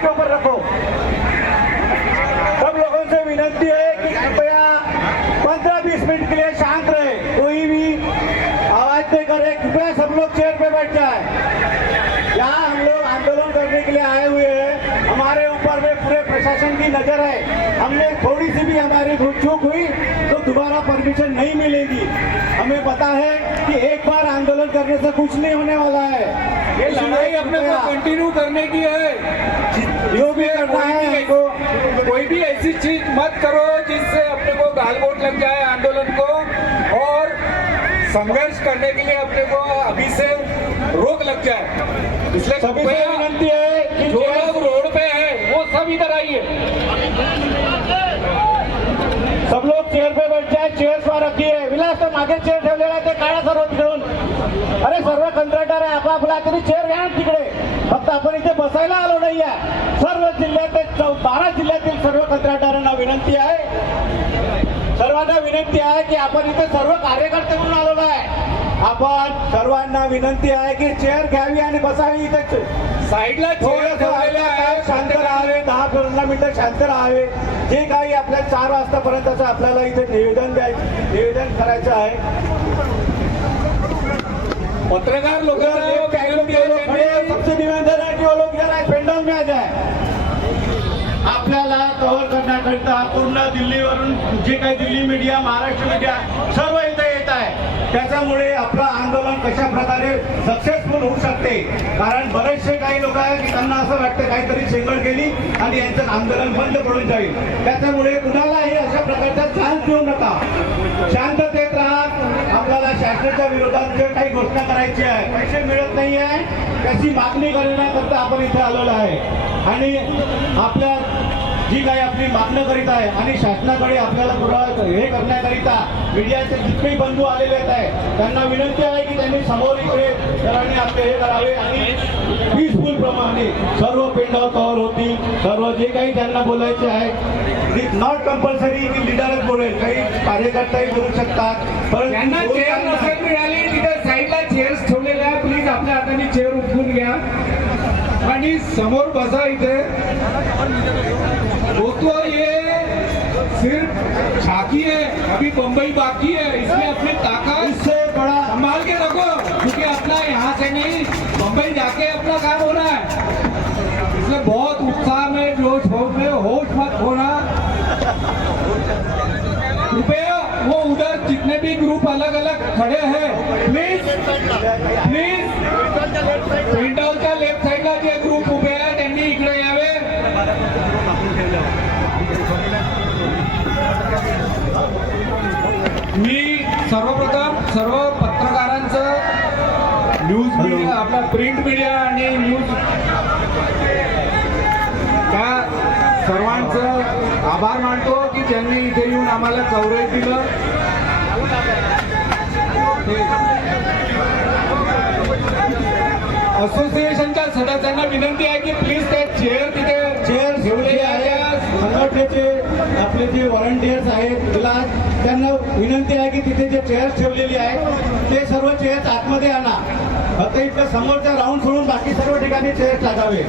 के ऊपर रखो। सब लोगों से विनती है कि कृपया पंद्रह बीस मिनट के लिए शांत रहे। कोई भी आवाज़ नहीं करे कृपया सब लोग चेयर पे बैठ जाए। यहाँ हम लोग आंदोलन करने के लिए आए हुए हैं। हमारे ऊपर में पूरे प्रशासन की नज़र है। हमने थोड़ी सी भी हमारी चूक हुई तो दोबारा परमिशन नहीं मिलेगी। हमें पता है कि एक बार आंदोलन करने से कुछ नहीं होने वाला है। ये लड़ाई अपने कंटिन्यू करने की है। जो भी करना है हमको। कोई भी ऐसी चीज़ मत करो जिससे अपने को गालबोट लग जाए आंदोलन को। और संघर्ष करने के लिए अपने को अभी से रोक लग जाए। इसलिए विनती है कि जो लोग रोड पे है वो सब इधर आइए। चेअर पे बैठ जाए चेअर्स वर आहे. विलास तर मागे चेअर ठेवलेला आहे ते काढा सर्व तिकडून अरे सर्व कंत्राटार आहे आपापला तरी चेअर घ्या तिकडे. फक्त आपण इथे बसायला आलो नाही आहे. सर्व जिल्ह्यात चौ- बारा जिल्ह्यातील सर्व कंत्राटदारांना विनंती आहे. सर्वांना विनंती आहे की आपण इथे सर्व कार्यकर्ते म्हणून आलेलो आहे. आपण सर्वांना विनंती आहे की चेअर घ्यावी आणि बसावी इथे. साईडला आहे शांत राहावे दहा पंधरा मिनिटं शांत राहावे. जे काही आपल्या चार वाजतापर्यंतचं आपल्याला इथे निवेदन द्यायचं निवेदन करायचं आहे. पत्रकार लोक निवेदन है कि वो लोग जरा पेंडल में आ जाए आपल्याला कव्हर करण्याकरिता पूर्ण दिल्लीवरून जे काही दिल्ली मीडिया महाराष्ट्र मीडिया सर्व इथे आहे त्याच्यामुळे आपलं आंदोलन कशा प्रकारे सक्सेसफुल होऊ शकते? कारण बरेचसे काही लोक आहेत की त्यांना असं वाटतं काहीतरी शेंगड केली आणि यांचं आंदोलन बंद पडून जाईल. त्याच्यामुळे कुणालाही अशा प्रकारचा चान्स देऊ नका. शांततेत राहा. आपल्याला शासनाच्या विरोधात जे काही घोषणा करायची आहे पैसे मिळत नाही आहे. त्याची मागणी करण्याकरता आपण इथे आलेलो आहे. आणि आपल्या जी काही आपली मागणं करीत आहे आणि शासनाकडे आपल्याला पुरावा हे करण्याकरिता मीडियाचे जितकेही बंधू आलेले आहेत त्यांना विनंती आहे की त्यांनी समोर इकडे सर्वांनी आपले हे करावे आणि पीसफुल प्रमाणे सर्व पेंडाव कव्हर होतील. सर्व जे काही त्यांना बोलायचे आहे इट नॉट कंपल्सरी की लिडरच बोलेल. काही कार्यकर्ताही बोलू शकतात. त्यांना चेअर नसेल मिळाली तिथे साईडला चेअर्स ठेवलेल्या प्लीज आपल्या हाताने चेअर उठवून घ्या. आणि समोर बसा इथे. दोस्तों ये सिर्फ़ झांकी है अभी बम्बई बाकी है इसमें अपनी ताकत इससे बड़ा संभाल के रखो क्योंकि अपना यहाँ से नहीं बम्बई जाके अपना काम होना है। इसलिए बहुत उत्साह में जोश होश में होश मत होना। कृपया वो उधर जितने भी ग्रुप अलग अलग खड़े हैं प्लीज़ प्लीज़ पेंडॉलच्या लेफ़्ट साईडला जे ग्रुप उभे त्यांनी इकडे यावे मी सर्वप्रथम सर्व पत्रकारांचं न्यूज मीडिया आपला प्रिंट मीडिया आणि न्यूज त्या सर्वांचं आभार मानतो की ज्यांनी इथे येऊन आम्हाला कव्हरेज दिलं. असोसिएशनच्या सदस्यांना विनंती आहे की प्लीज त्या चेअर तिथे चेअर आहेत संघटनेचे आपले जे व्हॉलंटियर्स आहेत क्लास त्यांना विनंती आहे की तिथे जे चेअर्स ठेवलेली आहेत ते सर्व चेअर्स आतमध्ये आणा. फक्त इथं समोरचा राऊंड सोडून बाकी सर्व ठिकाणी चेअर्स टाकावे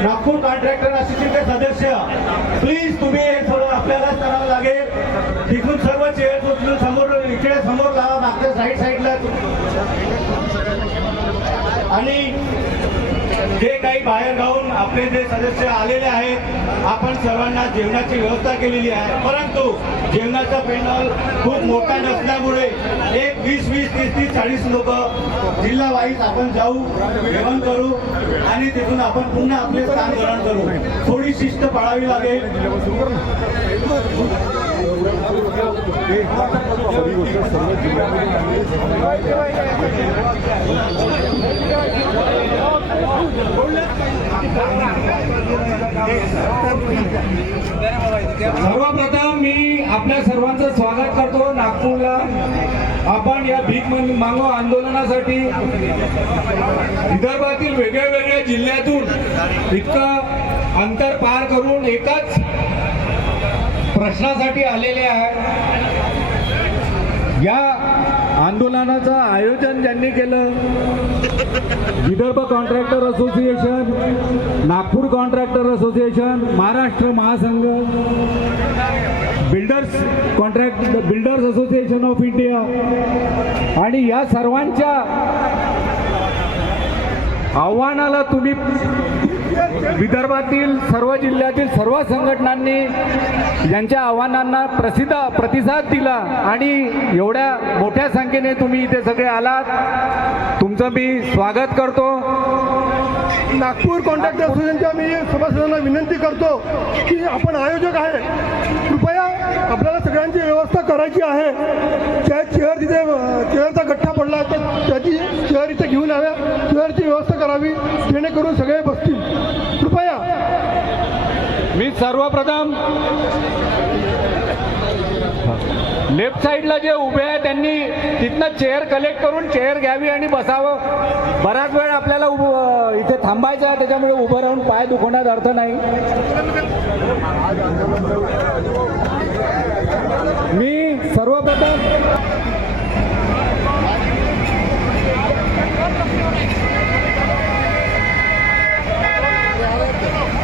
नागपूर कॉन्ट्रॅक्टर असोसिएशनचे सदस्य प्लीज तुम्ही हे सर्व आपल्याला करावं लागेल. तिथून सर्व चेअर्स उचलून समोर इकडे समोर लावा मागच्या साईड साईडला आणि जे काही बाहेर गाऊन आपले जे सदस्य आलेले आहेत आपण सर्वांना जेवणाची व्यवस्था केलेली आहे. परंतु जेवणाचा पेंडॉल खूप मोठा नसल्यामुळे एक वीस वीस तीस तीस चाळीस लोक जिल्हा वाईज आपण जाऊ जेवण करू आणि तिथून आपण पुन्हा आपले स्थान ग्रहण करू. थोडी शिस्त पाळावी लागेल. सर्वप्रथम मी आपल्या सर्वांचं स्वागत करतो. नागपूरला आपण या भीक मागो आंदोलनासाठी. विदर्भातील वेगळ्या वेगळ्या जिल्ह्यातून इतकं अंतर पार करून एकाच प्रश्नासाठी आलेले आहे. या आंदोलनाचं आयोजन ज्यांनी केलं Vidarbha contractor association Nagpur contractor association Maharashtra महासंघ builders contract builders association of India आणि या सर्वांच्या आव्हानाला तुम्ही विदर्भातील सर्व जिल्ह्यातील सर्व संघटनांनी यांच्या आव्हानांना प्रसिद्ध प्रतिसाद दिला आणि एवढ्या मोठ्या संख्येने तुम्ही इथे सगळे आलात. तुमचं मी स्वागत करतो. नागपूर कॉन्ट्रॅक्टर असोसिएशनच्या मी सभासदांना विनंती करतो की आपण आयोजक आहे. कृपया आपल्याला सगळ्यांची व्यवस्था करायची आहे त्या चेअर तिथे चेअरचा गठ्ठा पडला आहे तर त्याची चेअर इथे घेऊन याव्या. चेअरची व्यवस्था करावी जेणेकरून सगळे बसतील. कृपया. मी सर्वप्रथम लेफ्ट साईडला जे उभे आहे त्यांनी तिथनं चेअर कलेक्ट करून चेअर घ्यावी आणि बसावं. बराच वेळ आपल्याला उभं इथे थांबायचं आहे त्याच्यामुळे उभं राहून पाय दुखवण्यात अर्थ नाही. मी सर्वप्रथम अरे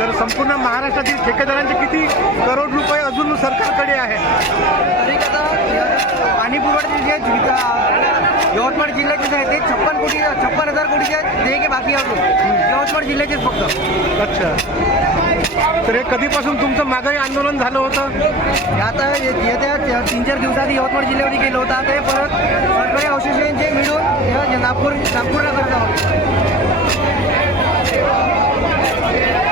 तर संपूर्ण महाराष्ट्रातील ठेकेदारांचे किती करोड रुपये अजून सरकारकडे आहे? पाणी पुरवठ्याचे जे यवतमाळ जिल्ह्याचे जे आहे ते छप्पन कोटी छप्पन हजार कोटीचे देयके बाकी आहे अजून. यवतमाळ जिल्ह्याचेच फक्त. अच्छा. तर हे कधीपासून तुमचं मागही आंदोलन झालं होतं? आता ये- येत्या त्या तीन चार दिवसाआधी यवतमाळ जिल्ह्यामध्ये गेलं होतं. आता हे परत सरकारी अवशेषांचे मिळून नागपूर नागपूरला करत आहोत. Yeah.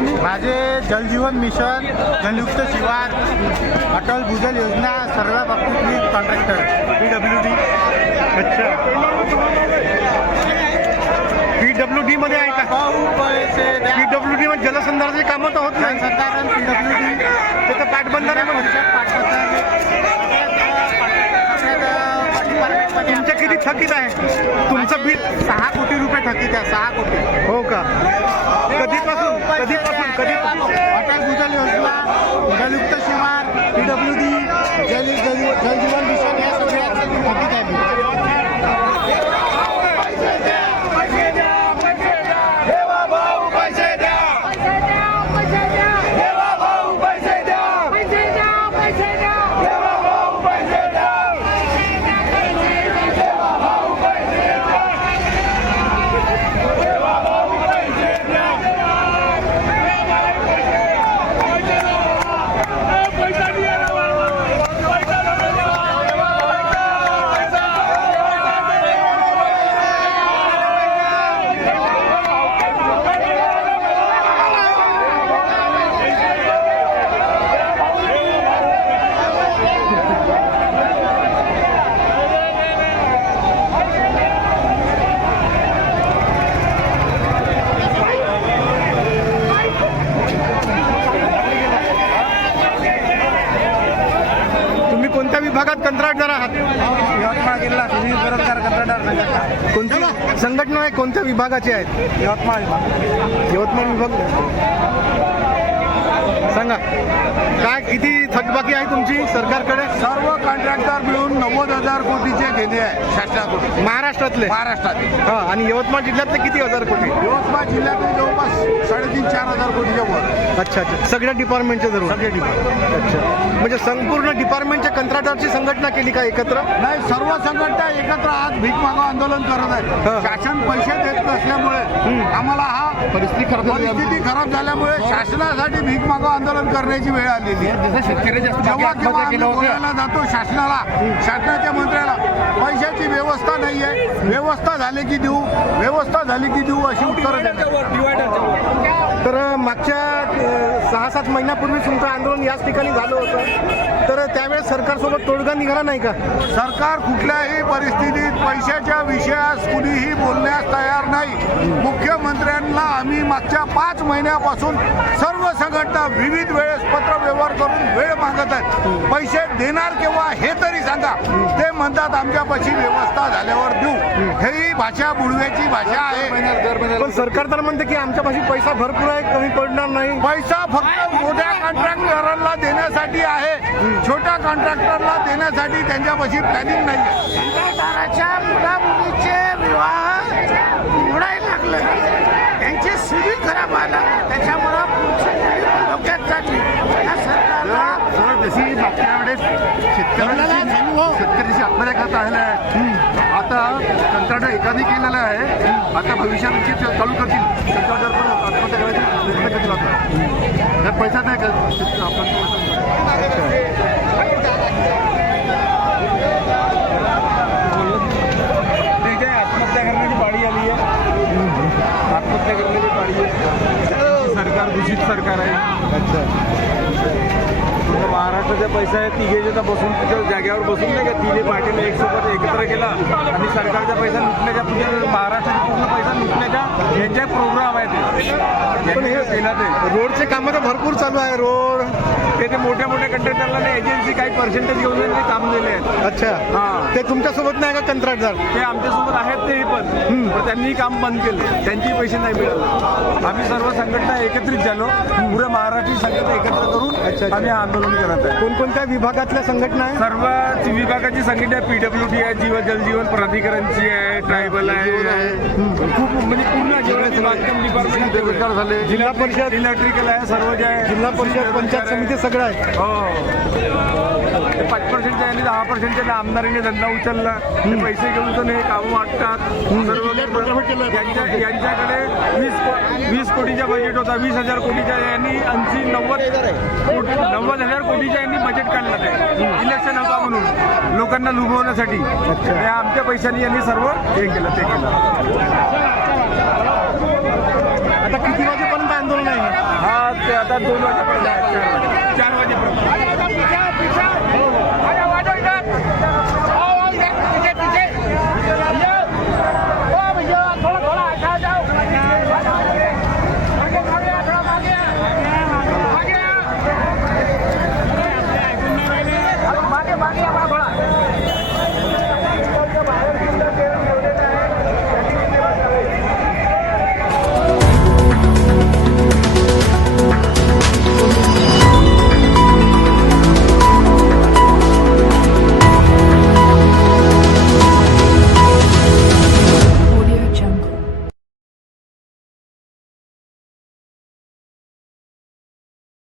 माझे जलजीवन मिशन जलयुक्त शिवार अटल भूजल योजना सर्व बाबतीत मी कॉन्ट्रॅक्टर पी डब्ल्यू डी अच्छा. पीडब्ल्यू डी मध्ये आहे का? भाऊ पैसे द्या. पीडब्ल्यू डी मध्ये जलसंधारणाची कामं तर होत नाही. पी डब्ल्यू डी त्याचं पाटबंधारे. तुमच्या किती थकीत आहे? तुमचं बिल सहा कोटी रुपये थकीत आहे सहा कोटी. हो का? कधीपासून? कधीपासून? कधी अटल भूजल योजना जलयुक्त शिवार पी डब्ल्यू डी जल जल- जलजीवन मिशन या सगळ्याचं थकीत आहे मी पैसा दिया ना पैसा तुम्ही कोणत्या विभागात कंत्राटदार आहात? यवतमाळ जिल्हा सुनील बेरोजगार कंत्राटदार संघटना. कोणती संघटना आहे? कोणत्या विभागाची आहेत? यवतमाळ यवतमाळ विभाग. सांगा. काय किती थकबाकी आहे तुमची सरकारकडे? सर्व कॉन्ट्रॅक्टर मिळून नव्वद हजार कोटीचे घेणे आहे शासनाकडून. महाराष्ट्रातले? महाराष्ट्रात हा आणि यवतमाळ जिल्ह्यातले किती हजार कोटी? यवतमाळ जिल्ह्यातील जवळपास साडेतीन चार हजार कोटीच्या वर. अच्छा अच्छा. सगळ्या डिपार्टमेंटचे धरून सगळे ठिकाण अच्छा. म्हणजे संपूर्ण डिपार्टमेंटच्या कंत्राटाची संघटना केली का एकत्र? नाही सर्व संघटना एकत्र आज भीक मागो आंदोलन करत. आहे शासन पैसे देत नसल्यामुळे आम्हाला हा परिस्थिती खराब परिस्थिती खराब झाल्यामुळे शासनासाठी भीक मागो आंदोलन करण्याची वेळ आलेली आहे. जेव्हा केव्हा आम्ही बोलायला जातो शासनाला शासनाच्या मंत्र्याला पैशाची व्यवस्था नाही आहे व्यवस्था झाली की देऊ व्यवस्था झाली की देऊ अशी उत्तरं देतात तर मागच्या सहा सात महिन्यापूर्वी तुमचं आंदोलन याच ठिकाणी झालं होतं. तर त्यावेळेस सरकारसोबत तोडगा निघाला नाही का? सरकार कुठल्याही परिस्थितीत पैशाच्या विषयास कुणीही बोलण्यास तयार नाही. मुख्यमंत्र्यांना आम्ही मागच्या पाच महिन्यापासून सर्व संघटना विविध वेळेस पत्र व्यवहार करून वेळ मागत आहेत. पैसे देणार केव्हा हे तरी सांगा. ते म्हणतात आमच्यापाशी व्यवस्था झाल्यावर देऊ. ही भाषा बुडव्याची भाषा आहे. पण सरकार तर म्हणते की आमच्यापाशी पैसा भरपूर आहे कमी पडणार नाही. पैसा फक्त मोठ्या कॉन्ट्रॅक्टरला देण्यासाठी आहे. छोट्या कॉन्ट्रॅक्टरला देण्यासाठी त्यांच्यापाशी प्लॅनिंग नाही आहे मुला मुलीचे विवाह लागले. त्यांचे सिव्हिल खराब व्हायला. त्याच्यामुळं धोक्यात या सरकारला जशी मागच्या वेळेस शेतकऱ्यांची शेतकऱ्याची आत्महत्या करत एकाने केलेलं आहे. आता भविष्यात जे चालू करतील. पण आत्महत्या करायचे प्रयत्न करतील आता हे पैसा नाही का शेत- आपण आत्महत्या करण्याची पाळी आली आहे. आत्महत्या करण्याची पाळी आहे. सरकार दूषित सरकार आहे. आता महाराष्ट्राचा पैसा आहे तिघे बसून तिच्या जागेवर बसून नाही का? तिघे पार्टीने एकसोबत एकत्र केला. आणि सरकारचा पैसा लुटण्याच्या म्हणजे महाराष्ट्राचा पूर्ण पैसा लुटण्याच्या यांचे प्रोग्राम आहे हे ते. रोडचे कामं तर भरपूर चालू आहे. रोड ते ते मोठ्या मोठ्या कंट्रॅक्टरला एजन्सी काही पर्सेंटेज घेऊन त्यांनी काम दिले आहेत. अच्छा. हां. ते तुमच्यासोबत नाही का कंत्राटदार ते आमच्यासोबत आहेत तेही पण. पण त्यांनी काम बंद केलं. त्यांची पैसे नाही मिळाले. आम्ही सर्व संघटना एकत्रित झालो. पुऱ्या महाराष्ट्र संघटना एकत्र. करून आम्ही आंदोलन करत आहे. कोणकोणत्या विभागातल्या संघटना आहे सर्व विभागाची संघटना पीडब्ल्यू डी आहे जीवन जलजीवन प्राधिकरणची आहे ट्रायबल आहे. खूप म्हणजे पूर्ण जीवनाची बांधकाम डिपार्टमेंट झाले जिल्हा परिषद इलेक्ट्रिकल आहे सर्व जे आहे जिल्हा परिषद पंचायत समिती सगळं आहे. हो. ते पाच पर्सेंटच्या आणि दहा पर्सेंटच्या आमदारांनी धंदा उचलला. ते पैसे घेऊन तर हे काम वाटतात. सर्व यांच्या यांच्याकडे वीस को- वीस कोटीचा बजेट होता. वीस हजार कोटीचा यांनी ऐंशी नव्वद कोटी- नव्वद हजार कोटीचा यांनी बजेट काढलं ते. इलेक्शन हवा म्हणून. लोकांना लुभवण्यासाठी. हे आमच्या पैशांनी यांनी सर्व हे केलं ते केलं. आता किती वाजेपर्यंत आंदोलन आहे? आता दोन वाजेपर्यंत आहे, चार वाजेपर्यंत